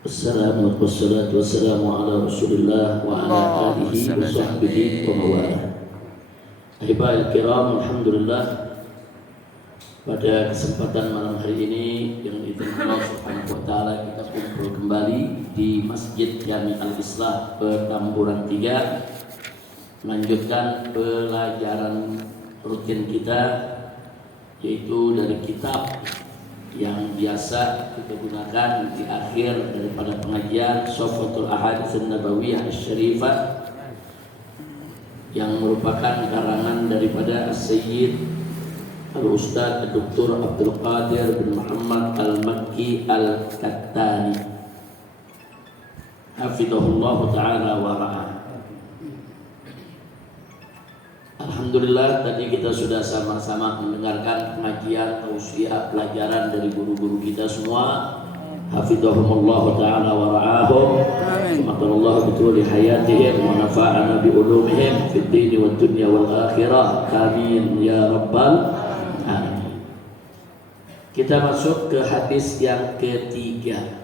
Wassalatu wassalamu ala Rasulillah wa ala alihi wa sahbihi wa mawalah. Ahibahil kiram, alhamdulillah, pada kesempatan malam hari ini yang diizinkan Allah Subhanahu wa taala kita kumpul kembali di Masjid Jami Al-Islah Petamburan 3, melanjutkan pelajaran rutin kita, yaitu dari kitab yang biasa kita gunakan di akhir daripada pengajian, Shafwatul Ahadits An-Nabawiyah Asy-Syarifah, yang merupakan karangan daripada Sayyid Al-Ustadz Dr. Abdul Qadir bin Muhammad Al-Makki Al-Kattani, hafidhahullah ta'ala wa ra'ah. Alhamdulillah, tadi kita sudah sama-sama mendengarkan pengajian tausiah pelajaran dari guru-guru kita semua, hafidhahumullah ta'ala wa ra'ahum, matallahu bituli hayatihim wa nafa'ana bi ulumihim fid dini wad dunya wal akhirah, amin ya rabbal alamin. Kita masuk ke hadis yang ketiga.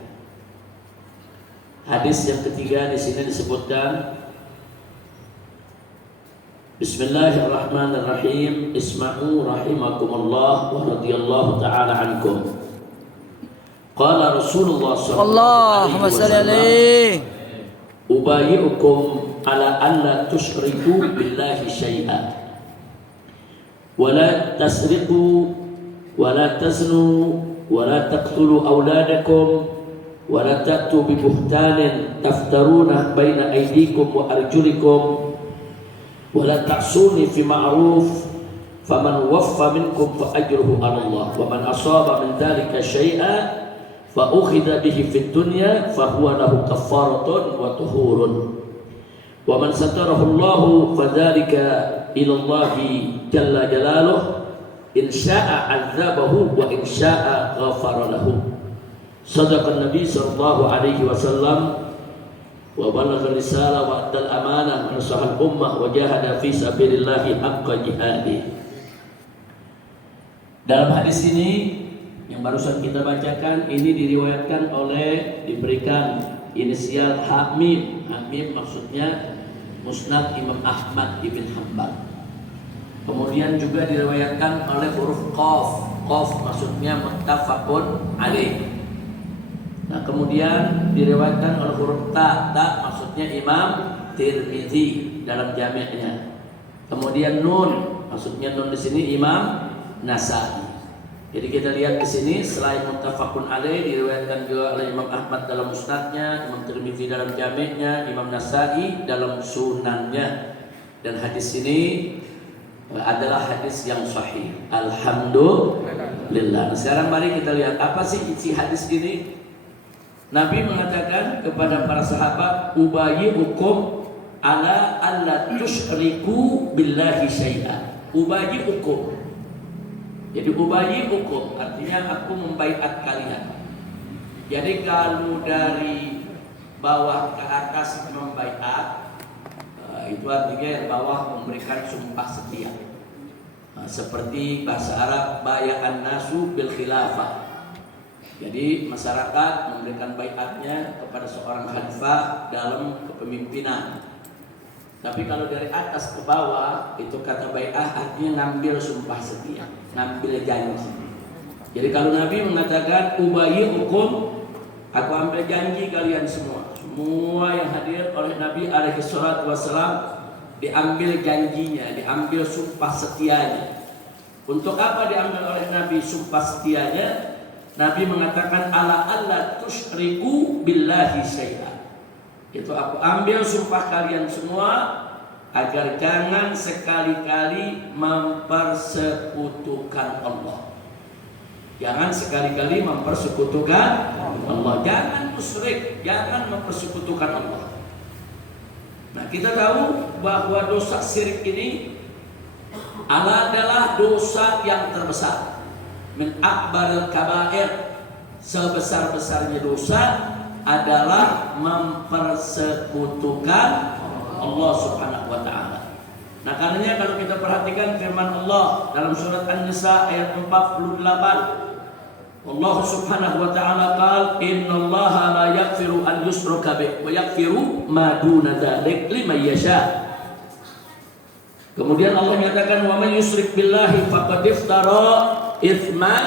Hadis yang ketiga di sini disebutkan, Bismillahirrahmanirrahim. Isma'u rahimakumullah wa radiyallahu ta'ala ankum. Qala Rasulullah sallallahu alaihi wasallam, ubayyukum ala an la tusyriku billahi syai'an wa la tasriqu wa la taznu wa la taqtulu awladakum wa la ta'tu bi buhtanin taftaruna baina aydikum wa arjulikum wala ta'suni fi ma'ruf faman waffa minkum fa ajruhu 'ala Allah wa man asaba min dhalika syai'an fa ukhidha bihi fid dunya fa huwa lahu kaffaratun wa tuhurun wa man satarahu Allah fa dhalika ila Allah jalla jalaluhu in syaa'a 'adzabahu wa in syaa'a ghafara lahu. Shadaqan Nabi sallallahu alaihi wasallam wa balagha risalah wa addal amanah wa nasahal ummah wa jahada fi sabilillahi haqqa jihadih. Dalam hadis ini yang barusan kita bacakan ini diriwayatkan oleh, diberikan inisial Hamim. Hamim maksudnya Musnad Imam Ahmad ibn Hanbal. Kemudian juga diriwayatkan oleh huruf Qaf. Qaf maksudnya muttafaqun alaih. Nah, kemudian diriwayatkan oleh huruf ta. Ta maksudnya Imam Tirmidzi dalam jami'-nya. Kemudian nun, maksudnya nun di sini Imam Nasa'i. Jadi kita lihat di sini selain muttafaqun alaih diriwayatkan juga oleh Imam Ahmad dalam musnadnya, Imam Tirmidzi dalam jami'-nya, Imam Nasa'i dalam sunannya. Dan hadis ini adalah hadis yang sahih. Alhamdulillah. Sekarang mari kita lihat apa sih isi hadis ini. Nabi mengatakan kepada para sahabat, ubayyukum ala alla tusyriku billahi syai'an. Ubayyukum. Jadi ubayyukum artinya aku membaiat kalian. Jadi kalau dari bawah ke atas membaiat, itu artinya bawah memberikan sumpah setia. Seperti bahasa Arab bay'an nasu bil khilafah. Jadi masyarakat memberikan baiatnya kepada seorang khalifah dalam kepemimpinan. Tapi kalau dari atas ke bawah itu kata bai'ah artinya ngambil sumpah setia, ngambil janji. Jadi kalau Nabi mengatakan ubayyukum, aku ambil janji kalian semua. Semua yang hadir oleh Nabi alaihi salatu wassalam diambil janjinya, diambil sumpah setianya. Untuk apa diambil oleh Nabi sumpah setianya? Nabi mengatakan ala alla tusyriku billahi syai'an. Itu aku ambil sumpah kalian semua agar jangan sekali-kali mempersekutukan Allah. Jangan sekali-kali mempersekutukan Allah. Jangan musyrik, jangan mempersekutukan Allah. Nah, kita tahu bahwa dosa syirik ini adalah dosa yang terbesar. Min akbaril kabair, sebesar-besarnya dosa adalah mempersekutukan Allah Subhanahu wa taala. Nah, karenanya kalau kita perhatikan firman Allah dalam surat An-Nisa ayat 48, Allah Subhanahu wa taala qala innallaha la yaghfiru an yushraka bih wa yaghfiru ma duna dzalik liman yasha. Kemudian Allah menyatakan wa may yusyrik billahi faqad iftara itsman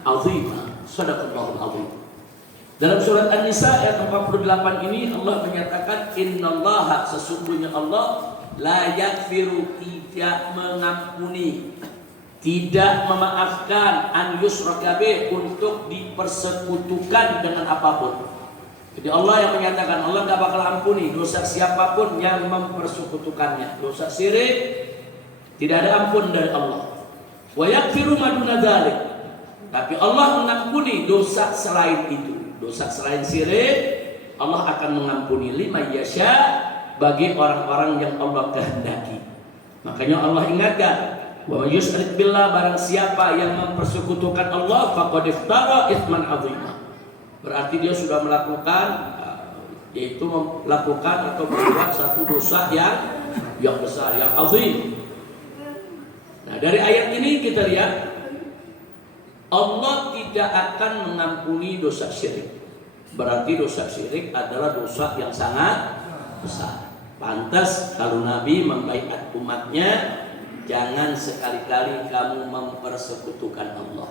'azima. Shadaqallahul 'azim. Dalam surat An-Nisa ayat 48 ini Allah menyatakan innallaha, sesungguhnya Allah la yaghfiru, tidak mengampuni, tidak memaafkan an yushraka bih, untuk dipersekutukan dengan apapun. Jadi Allah yang menyatakan Allah gak bakal ampuni dosa siapapun yang mempersekutukannya. Dosa syirik tidak ada ampun dari Allah. Wa yaghfiru ma duna dzalik. Tapi Allah mengampuni dosa selain itu. Dosa selain syirik Allah akan mengampuni liman yasha, bagi orang-orang yang Allah kehendaki. Makanya Allah ingatkan, wa yusyrik billah, barang siapa yang mempersekutukan Allah faqad iftara itsman 'azima. Berarti dia sudah melakukan, yaitu melakukan atau berbuat satu dosa yang besar, yang azim. Nah, dari ayat ini kita lihat Allah tidak akan mengampuni dosa syirik. Berarti dosa syirik adalah dosa yang sangat besar. Pantas kalau Nabi membaiat umatnya, jangan sekali-kali kamu mempersekutukan Allah.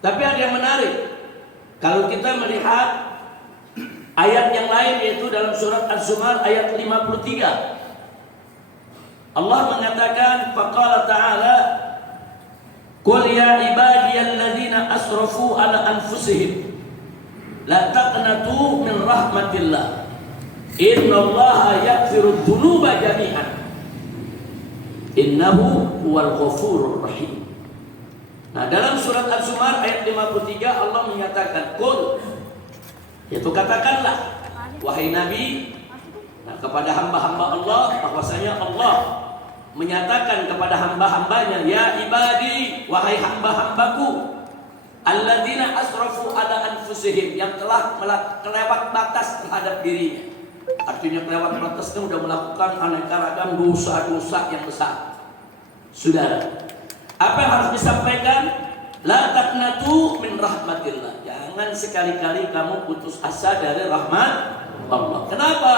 Tapi ada yang menarik. Kalau kita melihat ayat yang lain, yaitu dalam surat Az-Zumar ayat 53. Allah mengatakan, faqala ta'ala, qul ya ibadiyalladzina asrafu ala anfusihim la taqnatu min rahmatillah innallaha yaghfiru dzunuba jami'an innahu huwal ghafurur rahim. Nah, dalam surat Az-Zumar ayat 53 Allah menyatakan qul, yaitu katakanlah wahai Nabi, nah, kepada hamba-hamba Allah, bahwasanya Allah menyatakan kepada hamba-hambanya, ya ibadi, wahai hamba-hambaku, alladzina asrafu ala anfusihim, yang telah kelewat batas terhadap dirinya. Artinya kelewat batasnya sudah melakukan aneka ragam dosa-dosa yang besar. Saudara, apa yang harus disampaikan? La taqnatu min rahmatillah. Jangan sekali-kali kamu putus asa dari rahmat Allah. Kenapa?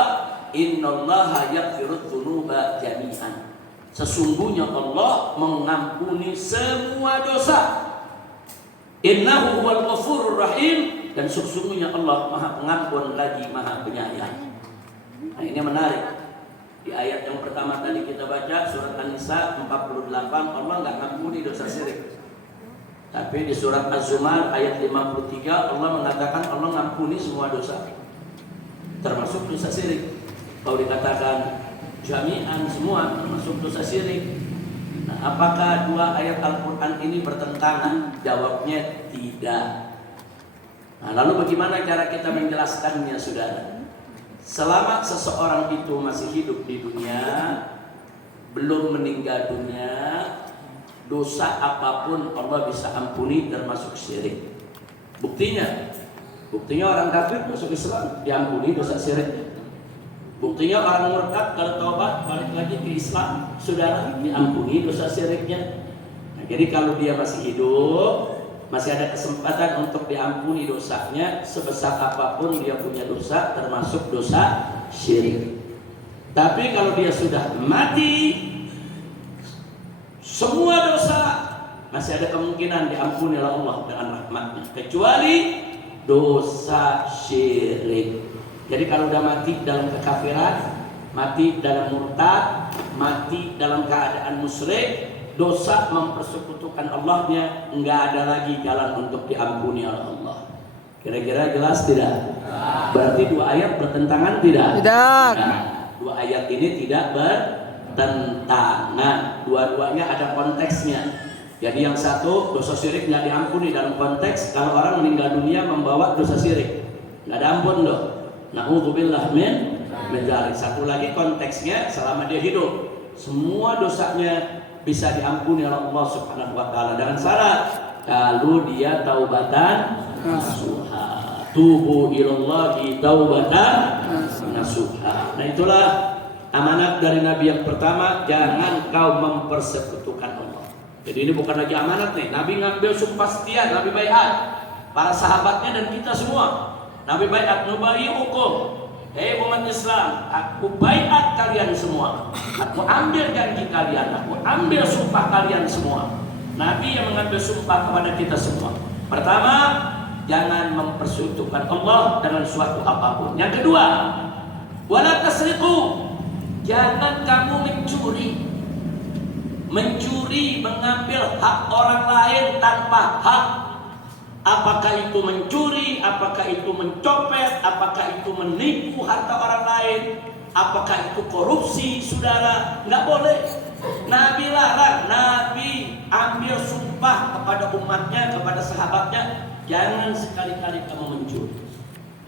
Innallaha yaghfiru dzunuba jami'an. Sesungguhnya Allah mengampuni semua dosa. Innahu huwal ghafurur rahim, dan sesungguhnya Allah Maha Pengampun lagi Maha Penyayang. Nah, ini menarik. Di ayat yang pertama tadi kita baca surat An-Nisa 48, Allah enggak ngampuni dosa syirik. Tapi di surat Az-Zumar ayat 53 Allah mengatakan Allah ngampuni semua dosa, termasuk dosa syirik. Kalau dikatakan jami'an, semua termasuk dosa syirik. Nah, apakah dua ayat Al-Quran ini bertentangan? Jawabnya tidak. Nah, lalu bagaimana cara kita menjelaskannya, saudara? Selama seseorang itu masih hidup di dunia, belum meninggal dunia, dosa apapun Allah bisa ampuni, termasuk syirik. Buktinya orang kafir masuk Islam diampuni dosa syirik. Buktinya orang murtad kalau taubat balik lagi ke Islam, saudara, diampuni dosa syiriknya. Nah, jadi kalau dia masih hidup, masih ada kesempatan untuk diampuni dosanya, sebesar apapun dia punya dosa, termasuk dosa syirik. Tapi kalau dia sudah mati, semua dosa masih ada kemungkinan diampuni oleh Allah dengan rahmatnya, kecuali dosa syirik. Jadi kalau udah mati dalam kekafiran, mati dalam murtad, mati dalam keadaan musyrik, dosa mempersekutukan Allahnya, enggak ada lagi jalan untuk diampuni oleh Allah. Kira-kira jelas tidak? Berarti dua ayat bertentangan tidak? Tidak. Nah, dua ayat ini tidak bertentangan. Dua-duanya ada konteksnya. Jadi yang satu, dosa syirik nggak diampuni dalam konteks kalau orang meninggal dunia membawa dosa syirik, nggak ada ampun loh. Na'udzubillah min dzalik. Satu lagi konteksnya selama dia hidup, semua dosanya bisa diampuni oleh Allah Subhanahu wa taala dengan syarat kalau dia taubatan nasuha. Tubu ilallahi taubatan nasuha. Nah, itulah amanat dari Nabi yang pertama, jangan kau mempersekutukan Allah. Jadi ini bukan lagi amanat nih, Nabi ngambil sumpah setia, Nabi baiat. para sahabatnya dan kita semua. Nabi baiat nubayyukum, hei umat Islam, aku baiat kalian semua. Aku ambil janji kalian, aku ambil sumpah kalian semua. Nabi yang mengambil sumpah kepada kita semua. Pertama, jangan mempersekutukan Allah dengan suatu apapun. Yang kedua, wala tasriqu, jangan kamu mencuri, mengambil hak orang lain tanpa hak. Apakah itu mencuri, apakah itu mencopet, apakah itu menipu harta orang lain, apakah itu korupsi, saudara, nggak boleh. Nabi larang, Nabi ambil sumpah kepada umatnya, kepada sahabatnya, jangan sekali-kali kamu mencuri.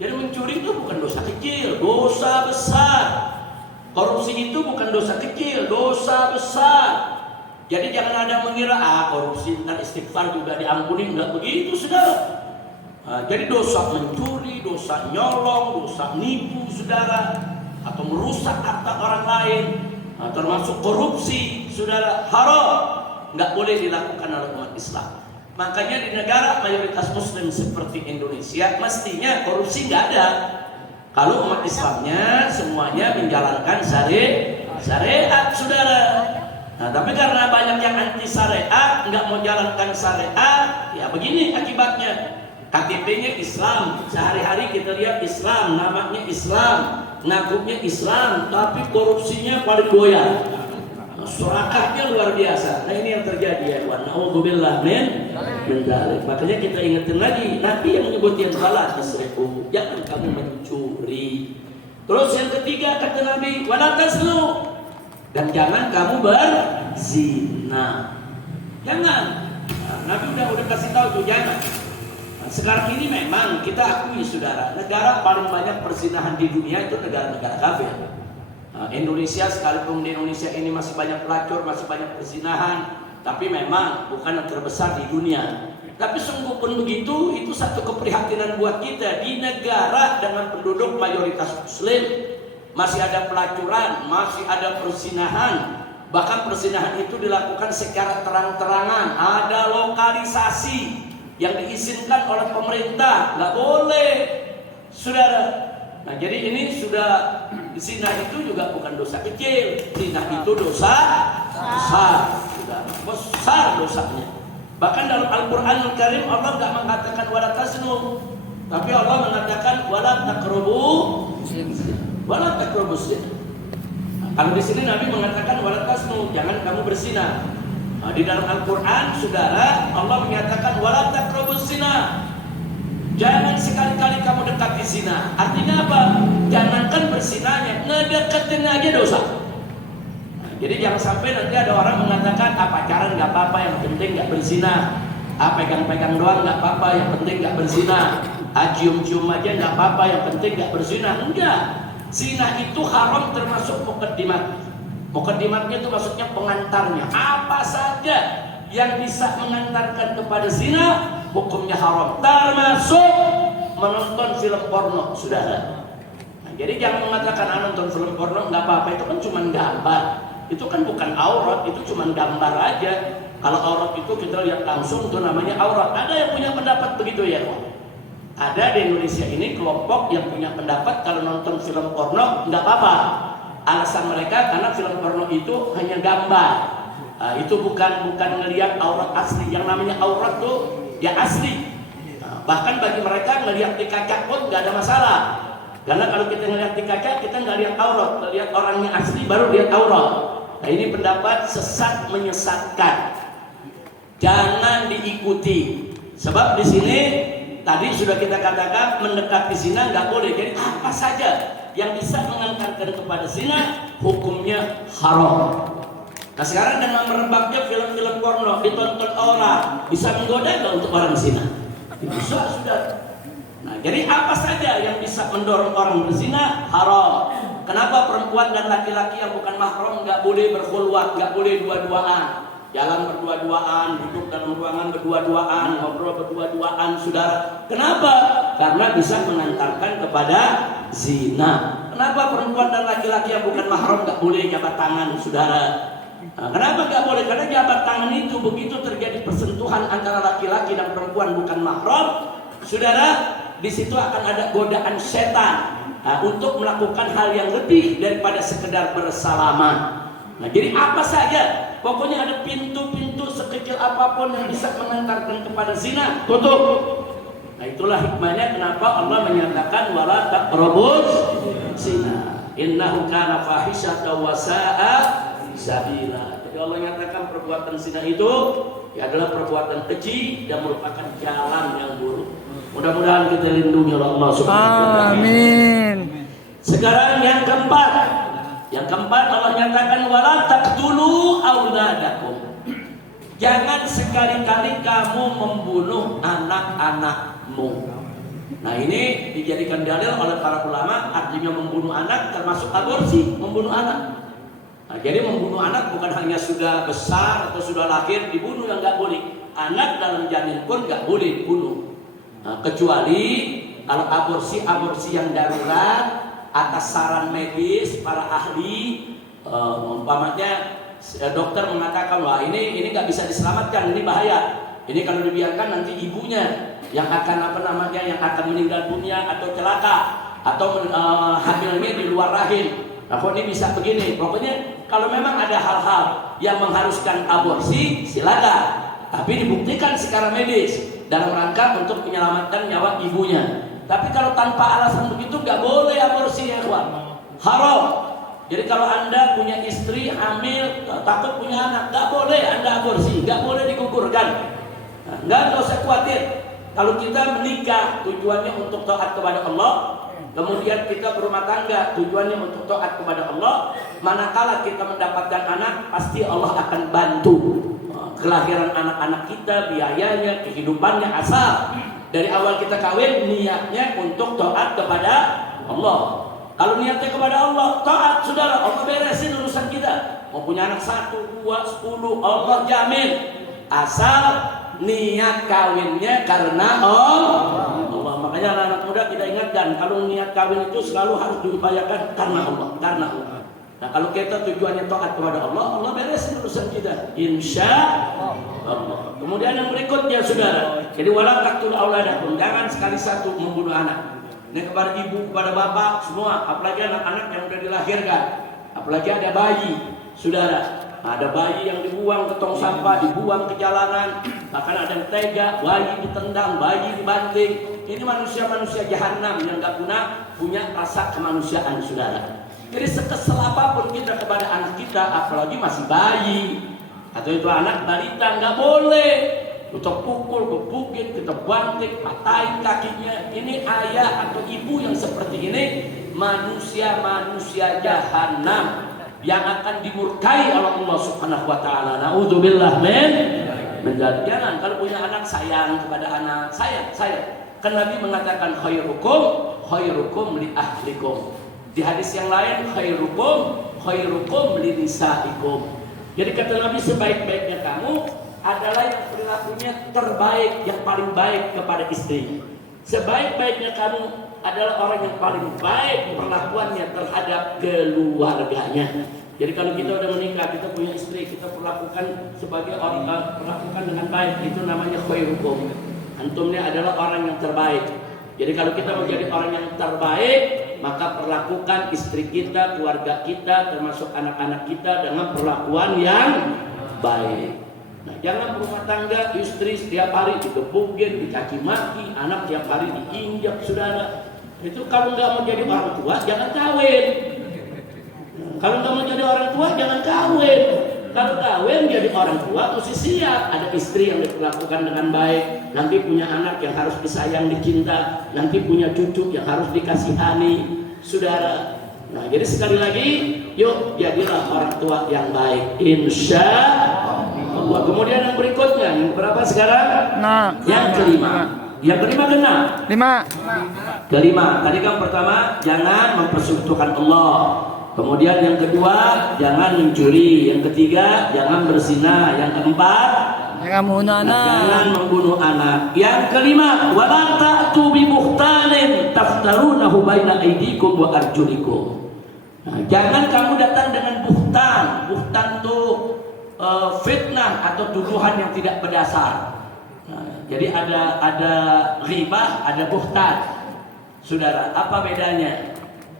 Jadi mencuri itu bukan dosa kecil, dosa besar. Korupsi itu bukan dosa kecil, dosa besar. Jadi jangan ada mengira korupsi dan istighfar juga diampuni, enggak begitu, saudara. Jadi dosa mencuri, dosa nyolong, dosa nipu, saudara, atau merusak harta orang lain, termasuk korupsi, saudara, haram, nggak boleh dilakukan oleh umat Islam. Makanya di negara mayoritas Muslim seperti Indonesia mestinya korupsi nggak ada. Kalau umat Islamnya semuanya menjalankan syariat, saudara. Nah, tapi karena banyak yang anti syariat, nggak mau jalankan syariat, ya begini akibatnya. KTP-nya Islam, sehari-hari kita lihat Islam, namanya Islam, ngakuknya Islam, tapi korupsinya paling goyah, serakahnya luar biasa. Nah ini yang terjadi ya kawan. Nauzubillah min dzalik. Makanya kita ingetin lagi, Nabi yang menyebutkan salat tasriqu, jangan kamu mencuri. Terus yang ketiga kata Nabi, wala taslu, dan jangan kamu berzina. Jangan. Nah, Nabi udah kasih tahu tuh jangan. Sekarang ini memang kita akui, saudara, negara paling banyak perzinahan di dunia itu negara-negara kafir. Indonesia, sekalipun di Indonesia ini masih banyak pelacur, masih banyak perzinahan, tapi memang bukan yang terbesar di dunia. Tapi sungguh pun begitu, itu satu keprihatinan buat kita. Di negara dengan penduduk mayoritas Muslim masih ada pelacuran, masih ada perzinahan. Bahkan perzinahan itu dilakukan secara terang-terangan, ada lokalisasi yang diizinkan oleh pemerintah, nggak boleh, saudara. Nah jadi ini sudah, zina itu juga bukan dosa kecil, zina itu dosa besar, besar dosanya. Bahkan dalam Al-Quranul Karim Allah nggak mengatakan wala tasnu, tapi Allah mengatakan wala taqrabu zina. Nah, kalau di sini Nabi mengatakan wala tasnu, jangan kamu berzina. Nah, di dalam Al-Quran, saudara, Allah menyatakan wala taqrabuz zina, jangan sekali-kali kamu dekati zina. Artinya apa? Jangankan berzinanya, ngedeketin aja dosa. Nah, jadi jangan sampai nanti ada orang mengatakan pacaran nggak apa-apa, yang penting nggak berzina. Pegang-pegang doang nggak apa-apa, yang penting nggak berzina. Cium-cium aja nggak apa-apa, yang penting nggak berzina. Enggak. Zina itu haram termasuk mukaddimat. Mukaddimatnya itu maksudnya pengantarnya. Apa saja yang bisa mengantarkan kepada zina, hukumnya haram. Termasuk menonton film porno, saudara. Nah, jadi jangan mengatakan nonton film porno nggak apa-apa, itu kan cuma gambar. Itu kan bukan aurat, itu cuma gambar aja. Kalau aurat itu kita lihat langsung, itu namanya aurat. Ada yang punya pendapat begitu ya, Pak? Ada di Indonesia ini kelompok yang punya pendapat kalau nonton film porno nggak apa-apa. Alasan mereka karena film porno itu hanya gambar, itu bukan ngelihat aurat asli. Yang namanya aurat tuh ya asli. Bahkan bagi mereka ngelihat di kaca pun nggak ada masalah, karena kalau kita ngelihat di kaca kita nggak lihat aurat, lihat orangnya asli baru lihat aurat. Nah ini pendapat sesat, menyesatkan, jangan diikuti. Sebab di sini tadi sudah kita katakan mendekati zina nggak boleh. Jadi apa saja yang bisa mengantarkan kepada zina, hukumnya haram. Nah sekarang dengan merebaknya film-film porno ditonton orang, bisa menggoda nggak untuk orang zina? Bisa, sudah. Nah jadi apa saja yang bisa mendorong orang berzina, haram. Kenapa perempuan dan laki-laki yang bukan mahram nggak boleh berkhulwat, nggak boleh dua-duaan? Jalan berdua-duaan, duduk dalam ruangan berdua-duaan, ngobrol berdua-duaan, saudara. Kenapa? Karena bisa mengantarkan kepada zina. Kenapa perempuan dan laki-laki yang bukan mahram nggak boleh jabat tangan, saudara? Nah, kenapa nggak boleh? Karena jabat tangan itu begitu terjadi persentuhan antara laki-laki dan perempuan bukan mahram, saudara, di situ akan ada godaan setan untuk melakukan hal yang lebih daripada sekedar bersalaman. Nah, jadi apa saja, pokoknya ada pintu-pintu sekecil apapun yang bisa mengantarkan kepada zina, tutup. Nah, itulah hikmahnya kenapa Allah menyatakan wala taqrabuz zina. Innahu kana fahisyatan wa sa'a sabila. Jadi Allah nyatakan perbuatan zina itu adalah perbuatan keji dan merupakan jalan yang buruk. Mudah-mudahan kita lindungi oleh Allah Subhanahu wa taala. Amin. Sekarang yang keempat. Yang keempat Allah nyatakan wala taqtulu auladakum. Jangan sekali-kali kamu membunuh anak-anakmu. Nah, ini dijadikan dalil oleh para ulama, artinya membunuh anak termasuk aborsi, membunuh anak. Nah, jadi membunuh anak bukan hanya sudah besar atau sudah lahir dibunuh, yang nggak boleh. Anak dalam janin pun nggak boleh dibunuh. Nah, kecuali kalau aborsi yang darurat atas saran medis para ahli, umpamanya dokter mengatakan wah ini nggak bisa diselamatkan, ini bahaya. Ini kalau dibiarkan nanti ibunya yang akan yang akan meninggal dunia atau celaka atau hamilnya di luar rahim. Nah, kok ini bisa begini? Pokoknya kalau memang ada hal-hal yang mengharuskan aborsi, silakan. Tapi dibuktikan secara medis dalam rangka untuk menyelamatkan nyawa ibunya. Tapi kalau tanpa alasan begitu nggak boleh aborsi, ya kawan. Haram. Jadi kalau Anda punya istri hamil, takut punya anak, nggak boleh Anda aborsi, nggak boleh digugurkan. Nah, nggak usah khawatir. Kalau kita menikah tujuannya untuk taat kepada Allah, kemudian kita berumah tangga tujuannya untuk taat kepada Allah, manakala kita mendapatkan anak, pasti Allah akan bantu kelahiran anak-anak kita, biayanya, kehidupannya, asal dari awal kita kawin niatnya untuk taat kepada Allah. Kalau niatnya kepada Allah, taat, saudara, Allah beresin urusan kita. Mau punya anak 1, 2, 10, Allah jamin. Asal niat kawinnya karena Allah. Makanya anak-anak muda kita ingatkan, kalau niat kawin itu selalu harus diupayakan karena Allah, karena Allah. Nah, kalau kita tujuannya taat kepada Allah, Allah beresin urusan kita, insya Allah. Kemudian yang berikutnya, saudara, jadi wala taqtul auladakum, jangan sekali satu membunuh anak. Ini kepada ibu, kepada bapak, semua, apalagi anak-anak yang sudah dilahirkan, apalagi ada bayi, saudara. Ada bayi yang dibuang ke tong sampah, dibuang ke jalanan, bahkan ada yang tega, bayi ditendang, bayi dibanting. Ini manusia-manusia jahanam yang gak punya rasa kemanusiaan, saudara. Jadi sekesel apapun kita kepada anak kita, apalagi masih bayi atau itu anak balita, nggak boleh kita pukul, gebukin, kita banting, patahin kakinya. Ini ayah atau ibu yang seperti ini manusia-manusia jahanam yang akan dimurkai oleh Allah Subhanahu wa taala. Naudzubillah min. Jangan kalau punya anak sayang kepada anak, sayang. Kan Nabi mengatakan khairukum li ahlikum. Di hadis yang lain khairukum li nisaikum. Jadi kata Nabi sebaik-baiknya kamu adalah yang perilakunya terbaik, yang paling baik kepada istri. Sebaik-baiknya kamu adalah orang yang paling baik perlakuannya terhadap keluarganya. Jadi kalau kita udah menikah, kita punya istri, kita perlakukan sebagai orang, perlakukan dengan baik, itu namanya khairukum. Antumnya adalah orang yang terbaik. Jadi kalau kita menjadi orang yang terbaik, maka perlakukan istri kita, keluarga kita, termasuk anak-anak kita dengan perlakuan yang baik. Nah, jangan berumah tangga istri setiap hari digebukin, dicaci maki, anak tiap hari diinjak, saudara. Itu kalau nggak mau jadi orang tua, jangan kawin. Kalau nggak mau jadi orang tua, jangan kawin. Kalau kawin jadi orang tua, mesti siap. Ada istri yang diperlakukan dengan baik, nanti punya anak yang harus disayang, dicinta, nanti punya cucu yang harus dikasihani, saudara. Nah, jadi sekali lagi, yuk jadilah orang tua yang baik, insya Allah. Kemudian yang berikutnya, yang berapa sekarang? Nah, yang kelima. Yang kelima kena? 5. Kelima. Tadi kan pertama, jangan mempersekutukan Allah. Kemudian yang kedua, jangan mencuri. Yang ketiga, jangan berzina. Yang keempat, Jangan membunuh anak. jangan membunuh anak. Yang kelima, wala ta'tu bi buhtanin taftarunahu baina aydikum wa arjulikum. Nah, jangan kamu datang dengan buhtan. Buhtan itu fitnah atau tuduhan yang tidak berdasar. Nah, jadi ada ghibah, ada buhtan. Saudara, apa bedanya?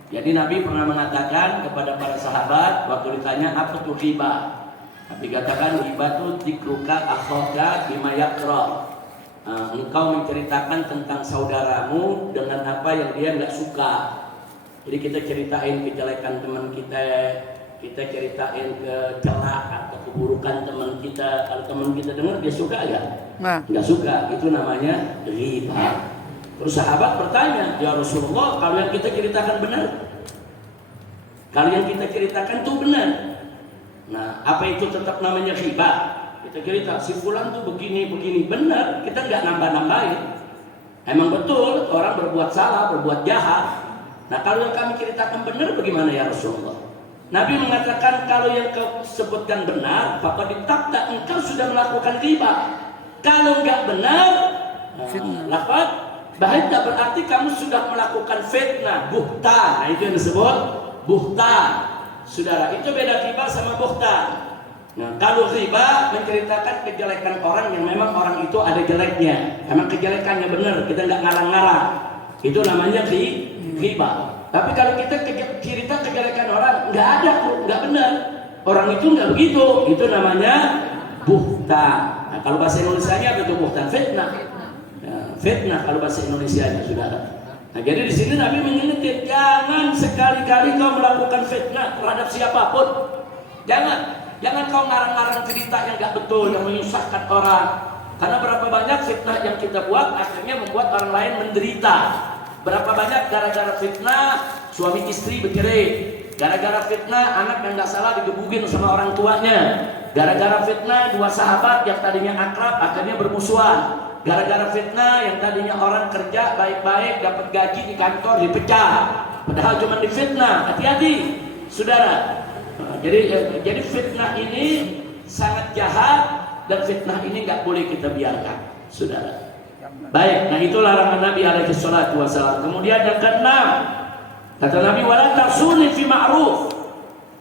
Jadi Nabi pernah mengatakan kepada para sahabat waktu ditanya apa itu ghibah. Nabi katakan ghibah itu dzikruka akhaka bima yakra. Engkau menceritakan tentang saudaramu dengan apa yang dia nggak suka. Jadi kita ceritain kejelekan teman kita ceritain celak atau keburukan teman kita. Kalau teman kita dengar dia suka ya? Nggak suka, itu namanya ghibah. Terus sahabat bertanya, ya Rasulullah, kalau yang kita ceritakan benar? Kalau yang kita ceritakan itu benar? Nah, apa itu tetap namanya ghibah? Kita cerita, si fulan tuh begini, benar, kita nggak nambah-nambahin. Emang betul, orang berbuat salah, berbuat jahat. Nah, kalau yang kami ceritakan benar, bagaimana ya Rasulullah? Nabi mengatakan, kalau yang kau sebutkan benar, maka ditakta engkau sudah melakukan ghibah. Kalau nggak benar, lafaz bahaya, berarti kamu sudah melakukan fitnah, buhtan. Nah, itu yang disebut buhtan. Saudara, itu beda ghibah sama buhtan. Nah, kalau ghibah menceritakan kejelekan orang yang memang orang itu ada jeleknya, memang kejelekannya benar, kita nggak ngarang-ngarang. Itu namanya ghibah. Tapi kalau kita cerita kejelekan orang, nggak ada, nggak benar, orang itu nggak begitu, itu namanya buhtan. Nah, kalau bahasa Indonesianya apa itu buhtan? Fitnah. Ya, fitnah kalau bahasa Indonesianya, saudara. Nah, jadi di sini Nabi mengingatkan, jangan sekali-kali kau melakukan fitnah terhadap siapapun. Jangan kau ngarang-ngarang cerita yang nggak betul, yang menyusahkan orang. Karena berapa banyak fitnah yang kita buat akhirnya membuat orang lain menderita. Berapa banyak gara-gara fitnah suami istri bercerai. Gara-gara fitnah anak yang nggak salah digebugin sama orang tuanya. Gara-gara fitnah dua sahabat yang tadinya akrab akhirnya bermusuhan. Gara-gara fitnah yang tadinya orang kerja baik-baik dapat gaji di kantor dipecah. Padahal cuma difitnah. Hati-hati, saudara. Jadi fitnah ini sangat jahat dan fitnah ini nggak boleh kita biarkan, saudara. Baik, nah itu larangan Nabi alaihi salatu wasallam. Kemudian yang keenam, kata Nabi, wala taksuni fi ma'ruf.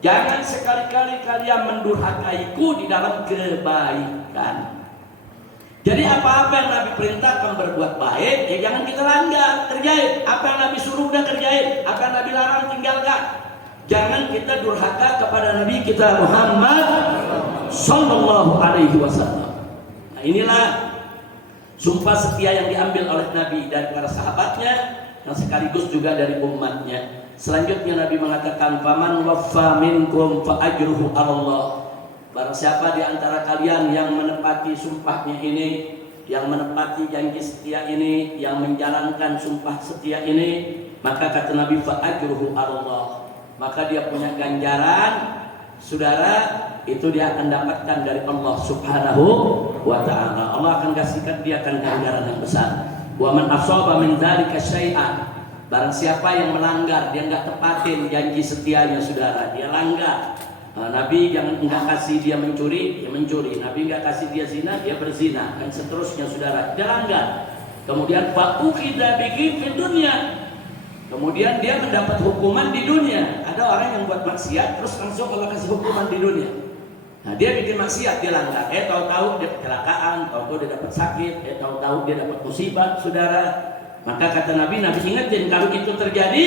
Jangan sekali-kali kalian mendurhakaiku di dalam kebaikan. Jadi apa-apa yang Nabi perintahkan berbuat baik, ya jangan kita langgar, kerjain. Apa yang Nabi suruh udah kerjain, apa yang Nabi larang tinggalkan. Jangan kita durhaka kepada Nabi kita Muhammad sallallahu alaihi wasallam. Nah, inilah sumpah setia yang diambil oleh Nabi dari para sahabatnya yang sekaligus juga dari umatnya. Selanjutnya Nabi mengatakan, faman waffa minkum fa ajruhu 'ala Allah. Barang siapa di antara kalian yang menepati sumpahnya ini, yang menepati janji setia ini, yang menjalankan sumpah setia ini, maka kata Nabi fa ajruhu 'ala Allah. Maka dia punya ganjaran, saudara, itu dia akan dapatkan dari Allah Subhanahu wa ta'ala. Allah akan kasihkan dia ganjaran yang besar. Wa man asaba min dzalika syai'an. Barang siapa yang melanggar, dia enggak tepatin janji setianya, saudara, dia langgar. Nabi jangan enggak kasih dia mencuri, dia mencuri. Nabi enggak kasih dia zina, dia berzina, dan seterusnya, saudara. Dia langgar. Kemudian fa'ukhidha bihi fid dunya. Kemudian dia mendapat hukuman di dunia. Ada orang yang buat maksiat terus langsung Allah kasih hukuman di dunia. Nah, dia bikin maksiat, dia langgar. Tahu-tahu dia kecelakaan, tahu-tahu dia dapat sakit, tahu-tahu dia dapat musibah, saudara. Maka kata Nabi ingatin kalau itu terjadi,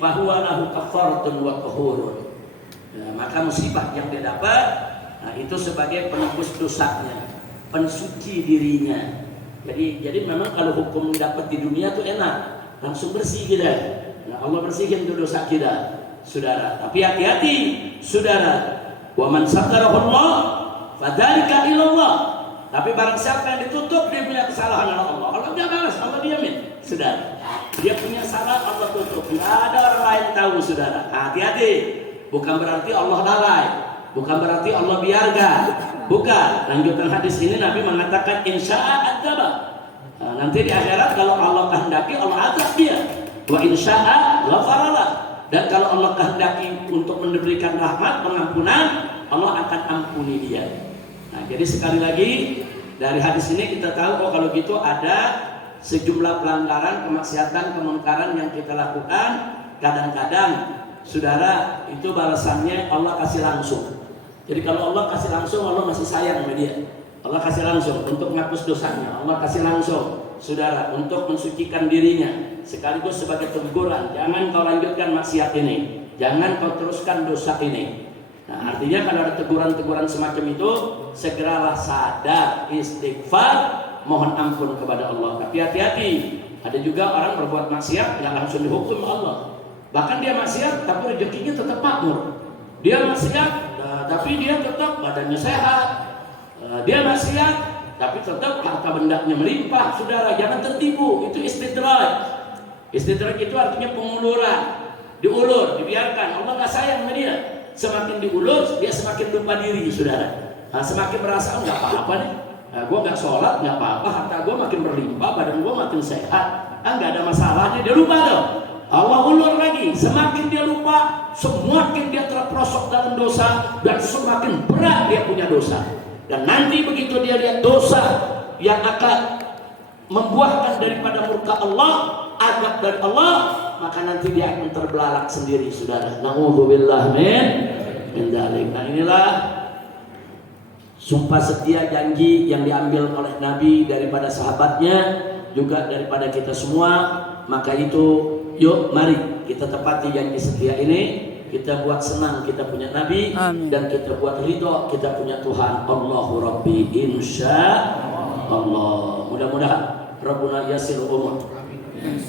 fahuwa lahu kafaratun wa tahurun. Nah, maka musibah yang dia dapat, nah, itu sebagai penembus dosanya, pensuci dirinya. Jadi memang kalau hukum dapat di dunia tuh enak. Langsung bersih kita. Nah, Allah bersihkan itu dosa kita, saudara. Tapi hati-hati, saudara. Wa man satarahullah fadzalika ilallah. Tapi barang siapa yang ditutup, dia punya kesalahan oleh Allah. Allah dia balas, Allah diamin, saudara. Dia punya salah, Allah tutup. Tidak ada orang lain tahu, saudara. Hati-hati. Bukan berarti Allah lalai, bukan berarti Allah biarkan. Bukan. Lanjutan hadis ini Nabi mengatakan insya'a adzaba. Nah, nanti di akhirat kalau Allah kehendaki, Allah azab dia. Wa insya'a ghafaralah. Dan kalau Allah kehendaki untuk memberikan rahmat, pengampunan, Allah akan ampuni dia. Nah, jadi sekali lagi dari hadis ini kita tahu, oh kalau gitu ada sejumlah pelanggaran, kemaksiatan, kemungkaran yang kita lakukan. Kadang-kadang, saudara, itu balasannya Allah kasih langsung. Jadi kalau Allah kasih langsung, Allah masih sayang sama dia. Allah kasih langsung untuk menghapus dosanya. Allah kasih langsung, saudara, untuk mensucikan dirinya. Sekaligus sebagai teguran, jangan kau lanjutkan maksiat ini, jangan kau teruskan dosa ini. Nah, artinya kalau ada teguran-teguran semacam itu, segeralah sadar, istighfar, mohon ampun kepada Allah. Tapi hati-hati, ada juga orang berbuat maksiat nggak langsung dihukum Allah. Bahkan dia maksiat, tapi rezekinya tetap makmur. Dia maksiat, tapi dia tetap badannya sehat. Dia maksiat, tapi tetap harta bendanya melimpah. Saudara, jangan tertipu. Itu istidraj. Istidraj itu artinya penguluran. Diulur, dibiarkan. Allah nggak sayang sama dia. Semakin diulur, dia semakin lupa diri, saudara. Nah, semakin merasa nggak apa-apa nih. Nah, gue nggak sholat, nggak apa-apa. Harta gue makin berlimpah, badan gue makin sehat. Nggak ada masalahnya. Dia lupa dong. Allah ulur lagi. Semakin dia lupa, semakin dia terperosok dalam dosa, dan semakin berat dia punya dosa. Dan nanti begitu dia lihat dosa yang akan membuahkan daripada murka Allah, azab dari Allah, maka nanti dia akan terbelalak sendiri, saudara. Na'udzubillah min dzalik. Nah, inilah sumpah setia janji yang diambil oleh Nabi daripada sahabatnya, juga daripada kita semua. Maka itu, yuk mari kita tepati janji setia ini. Kita buat senang kita punya Nabi. Amin. Dan kita buat ridho kita punya Tuhan. Allahu Rabbi, insya Allah. Mudah-mudahan Rabbuna yasil umur. Amin.